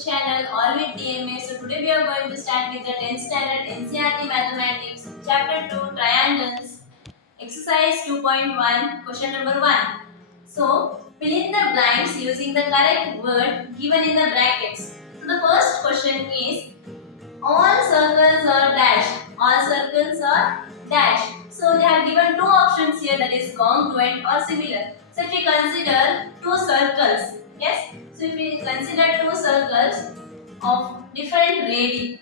channel All with DMA. So today we are going to start with the 10th standard NCERT Mathematics, chapter 2, triangles, exercise 2.1, question number 1. So fill in the blanks using the correct word given in the brackets. So the first question is all circles are dashed. All circles are dashed. So they have given two options here, that is congruent or similar. So if we consider two circles, yes. So if we consider two circles of different radii,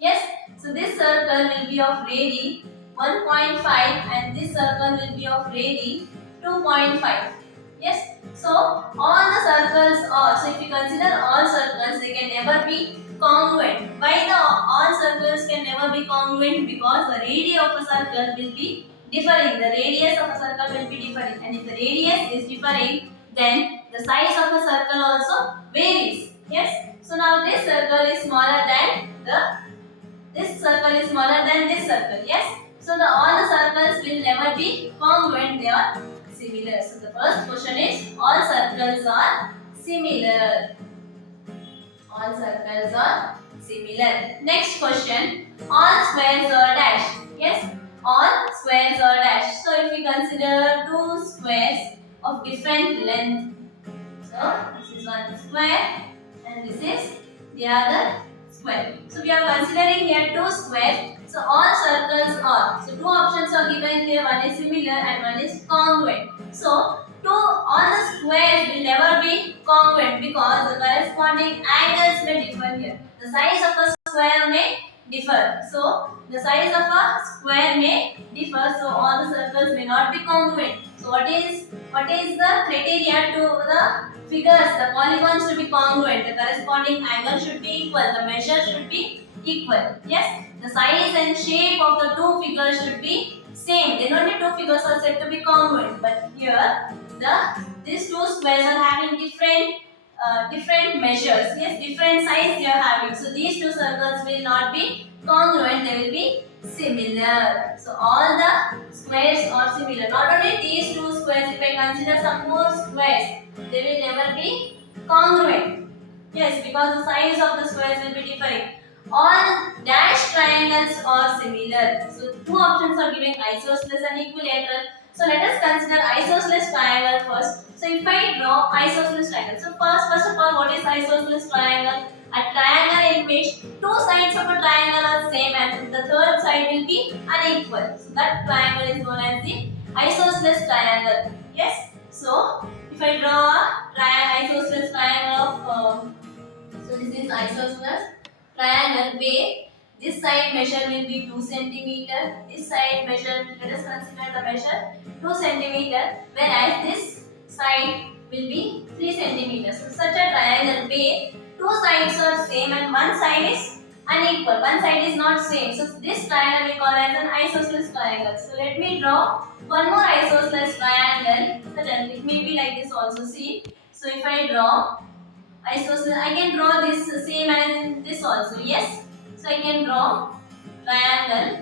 yes. So this circle will be of radii 1.5 and this circle will be of radii 2.5. Yes. So all the circles are, so if we consider all circles, they can never be congruent. Why the all circles can never be congruent? Because the radius of a circle will be differing. The radius of a circle will be differing, and if the radius is differing, then the size of a circle also varies. Yes. So now this circle is smaller than this circle is smaller than this circle. Yes. So all the circles will never be congruent. They are similar. So the first question is all circles are similar. All circles are similar. Next question, all squares are dashed. Yes, all squares are dashed. So if we consider two squares of different length, so this is one square and this is the other square. So we are considering here two squares. So all circles are. So two options are given here. One is similar and one is congruent. So all the squares will never be congruent because the corresponding angles may differ here. The size of a square may differ. So the size of a square may differ. So all the circles may not be congruent. So what is the criteria to the figures? The polygons should be congruent. The corresponding angle should be equal. The measure should be equal. Yes. The size and shape of the two figures should be same. Then only two figures are said to be congruent. But here these two squares are having different measures. Yes, different size they are having. So these two circles will not be congruent. They will be similar. So all the squares are similar. Not only these two squares. If I consider some more squares, they will never be congruent. Yes, because the size of the squares will be differing. All dashed triangles are similar. So two options are given: isosceles and equilateral. So let us consider isosceles triangle first. So if I draw isosceles triangle, so first of all, what is isosceles triangle? A triangle in which two sides of a triangle are same and the third side will be unequal. So that triangle is known as the isosceles triangle. Yes. So if I draw a isosceles triangle of, so this is isosceles triangle where this side measure will be 2 cm, this side measure, let us consider the measure 2 cm, whereas this side will be 3 cm. So such a triangle where two sides are same and one side is unequal, one side is not same. So this triangle we call as an isosceles triangle. So let me draw one more isosceles triangle, such as it may be like this also. See, so if I draw isosceles, I can draw this same as this also. Yes. So I can draw triangle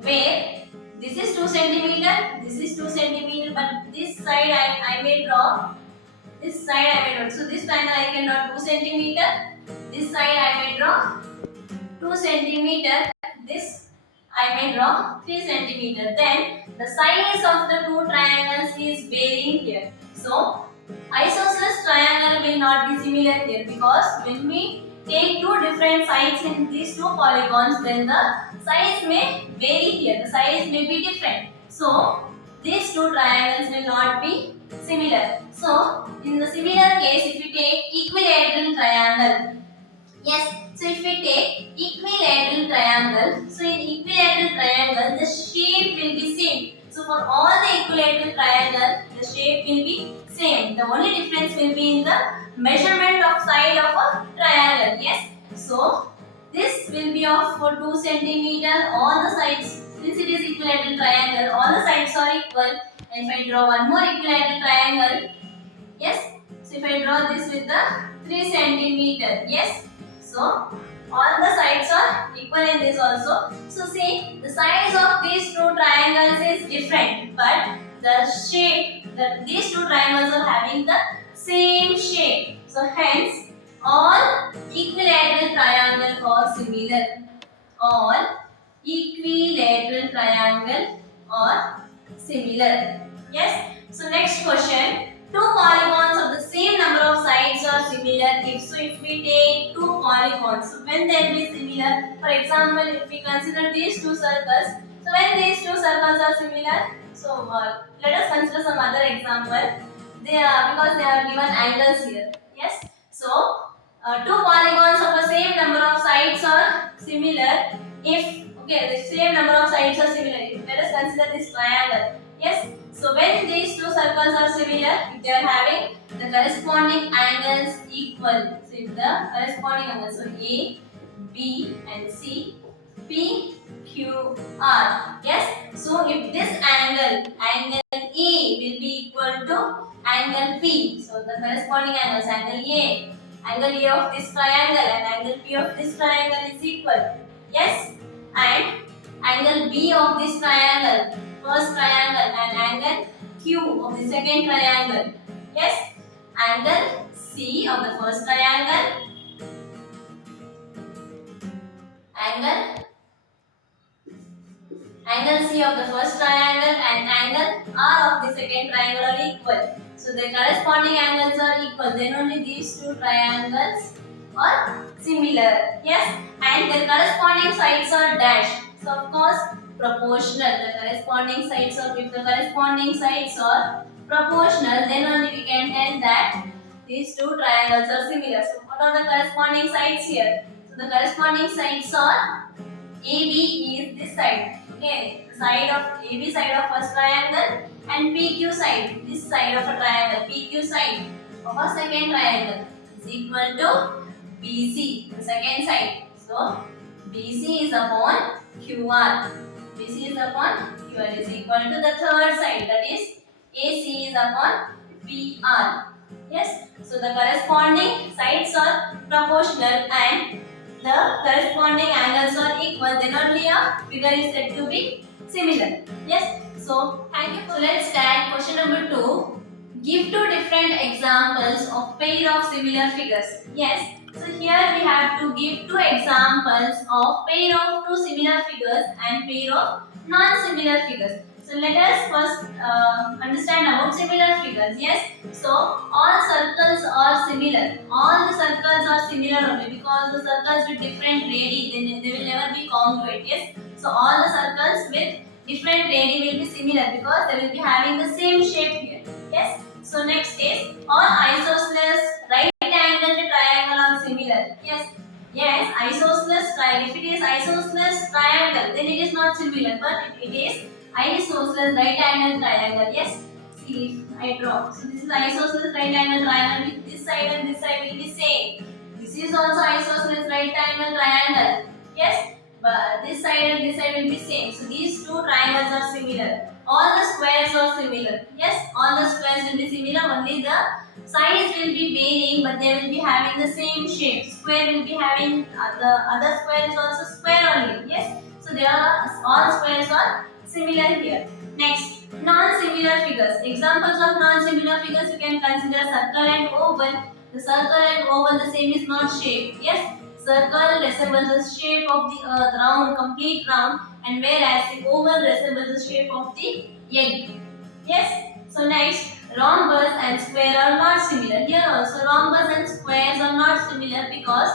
where this is 2 cm, this is 2 cm, but this side I may draw. This side I may draw. So this triangle I can draw 2 cm. This side I may draw 2 cm. This I may draw 3 cm. Then the size of the two triangles is varying here. So isosceles triangle will not be similar here because when we take two different sides in these two polygons, then the size may vary here. The size may be different. So these two triangles will not be similar. So in the similar case, if we take equilateral triangle, yes. So if we take equilateral triangle, so in equilateral triangle, the shape will be same. So for all the equilateral triangle, the shape will be same. The only difference will be in the measurement of side of a triangle. Yes. So this will be of 2 cm. All the sides, since it is equilateral triangle, all the sides are equal. And if I draw one more equilateral triangle, yes. So if I draw this with the 3 cm, yes. So all the sides are equal in this also. So see, the size of these two triangles is different, but the shape, these two triangles are having the same shape. So hence all equilateral triangle are similar. All equilateral triangle are similar. Yes. So next question. Two polygons of the same number of sides are similar. If we take two polygons, so when they will be similar? For example, if we consider these two circles, so when these two circles are similar, so let us consider some other example. They are because they are given angles here. Yes. So two polygons of the same number of sides are similar. If the same number of sides are similar, let us consider this triangle. Yes. So when these two circles are similar, if they are having the corresponding angles equal, so if the corresponding angles, so A, B and C, P, Q, R. Yes. So if this angle A will be equal to angle P, so the corresponding angles, angle A of this triangle and angle P of this triangle is equal. Yes. And angle B of this triangle, first triangle, and angle Q of the second triangle. Yes. Angle C of the first triangle, angle C of the first triangle and angle R of the second triangle are equal. So the corresponding angles are equal. Then only these two triangles are similar. Yes. And their corresponding sides are dashed. So of course proportional. The corresponding sides are, if the corresponding sides are proportional, then only we can tell that these two triangles are similar. So what are the corresponding sides here? So the corresponding sides are AB is this side. Okay, the side of AB side of first triangle and PQ side, this side of a triangle, PQ side of a second triangle is equal to BC, the second side. So BC is upon QR. BC is upon QR is equal to the third side, that is AC is upon PR. Yes, so the corresponding sides are proportional and the corresponding angles are equal, then only a figure is said to be similar. Yes. So thank you. So let's start question number 2. Give two different examples of pair of similar figures. Yes. So here we have to give two examples of pair of two similar figures and pair of non-similar figures. So let us first understand about similar figures. Yes. So all circles are similar. All the circles are similar only because the circles with different radii they will never be congruent. Yes. So all the circles with different radii will be similar because they will be having the same shape here. Yes. So next is all isosceles right angled triangle are similar. Yes. Yes. Isosceles triangle. If it is isosceles triangle, then it is not similar, but if it is isosceles right angle triangle. Yes. See, I draw. So this is isosceles right angle triangle with this side and this side will be same. This is also isosceles right angle triangle. Yes. But this side and this side will be same. So these two triangles are similar. All the squares are similar. Yes. All the squares will be similar. Only the sides will be varying, but they will be having the same shape. Square will be having the other square is also square only. Yes. So they are all squares are similar here. Next, non-similar figures. Examples of non-similar figures you can consider circle and oval. The circle and oval the same is not shape. Yes, circle resembles the shape of the earth, round, complete round, and whereas the oval resembles the shape of the egg. Yes. So next, rhombus and square are not similar. Here also rhombus and squares are not similar because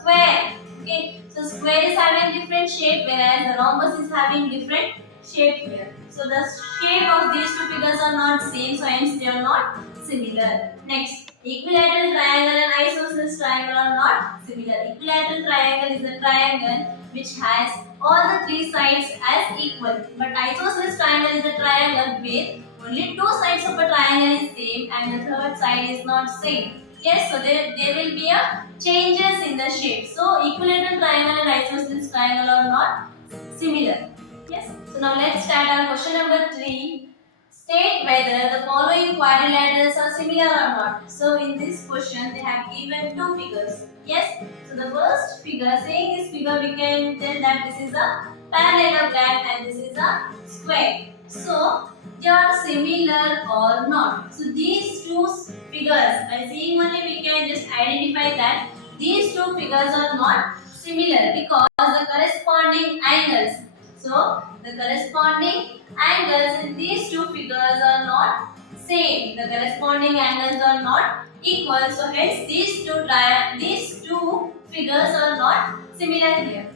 square. Okay, so square is having different shape whereas the rhombus is having different shape here. So the shape of these two figures are not same, so hence they are not similar. Next, equilateral triangle and isosceles triangle are not similar. Equilateral triangle is a triangle which has all the three sides as equal, but isosceles triangle is a triangle where only two sides of a triangle is same and the third side is not same. Yes, so there will be a changes in the shape. So equilateral triangle and isosceles triangle are not similar. Yes. So now let's start our question number 3. State whether the following quadrilaterals are similar or not. So in this question they have given two figures. Yes. So the first figure, saying this figure we can tell that this is a parallelogram and this is a square. So they are similar or not. So these two figures, by seeing only we can just identify that these two figures are not similar because the corresponding angles. So the corresponding angles in these two figures are not same. The corresponding angles are not equal. So hence these two figures are not similar here.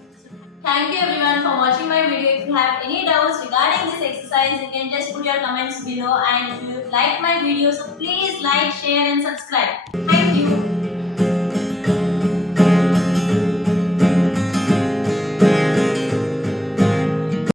Thank you everyone for watching my video. If you have any doubts regarding this exercise, you can just put your comments below, and if you like my video, so please like, share and subscribe. Thank you.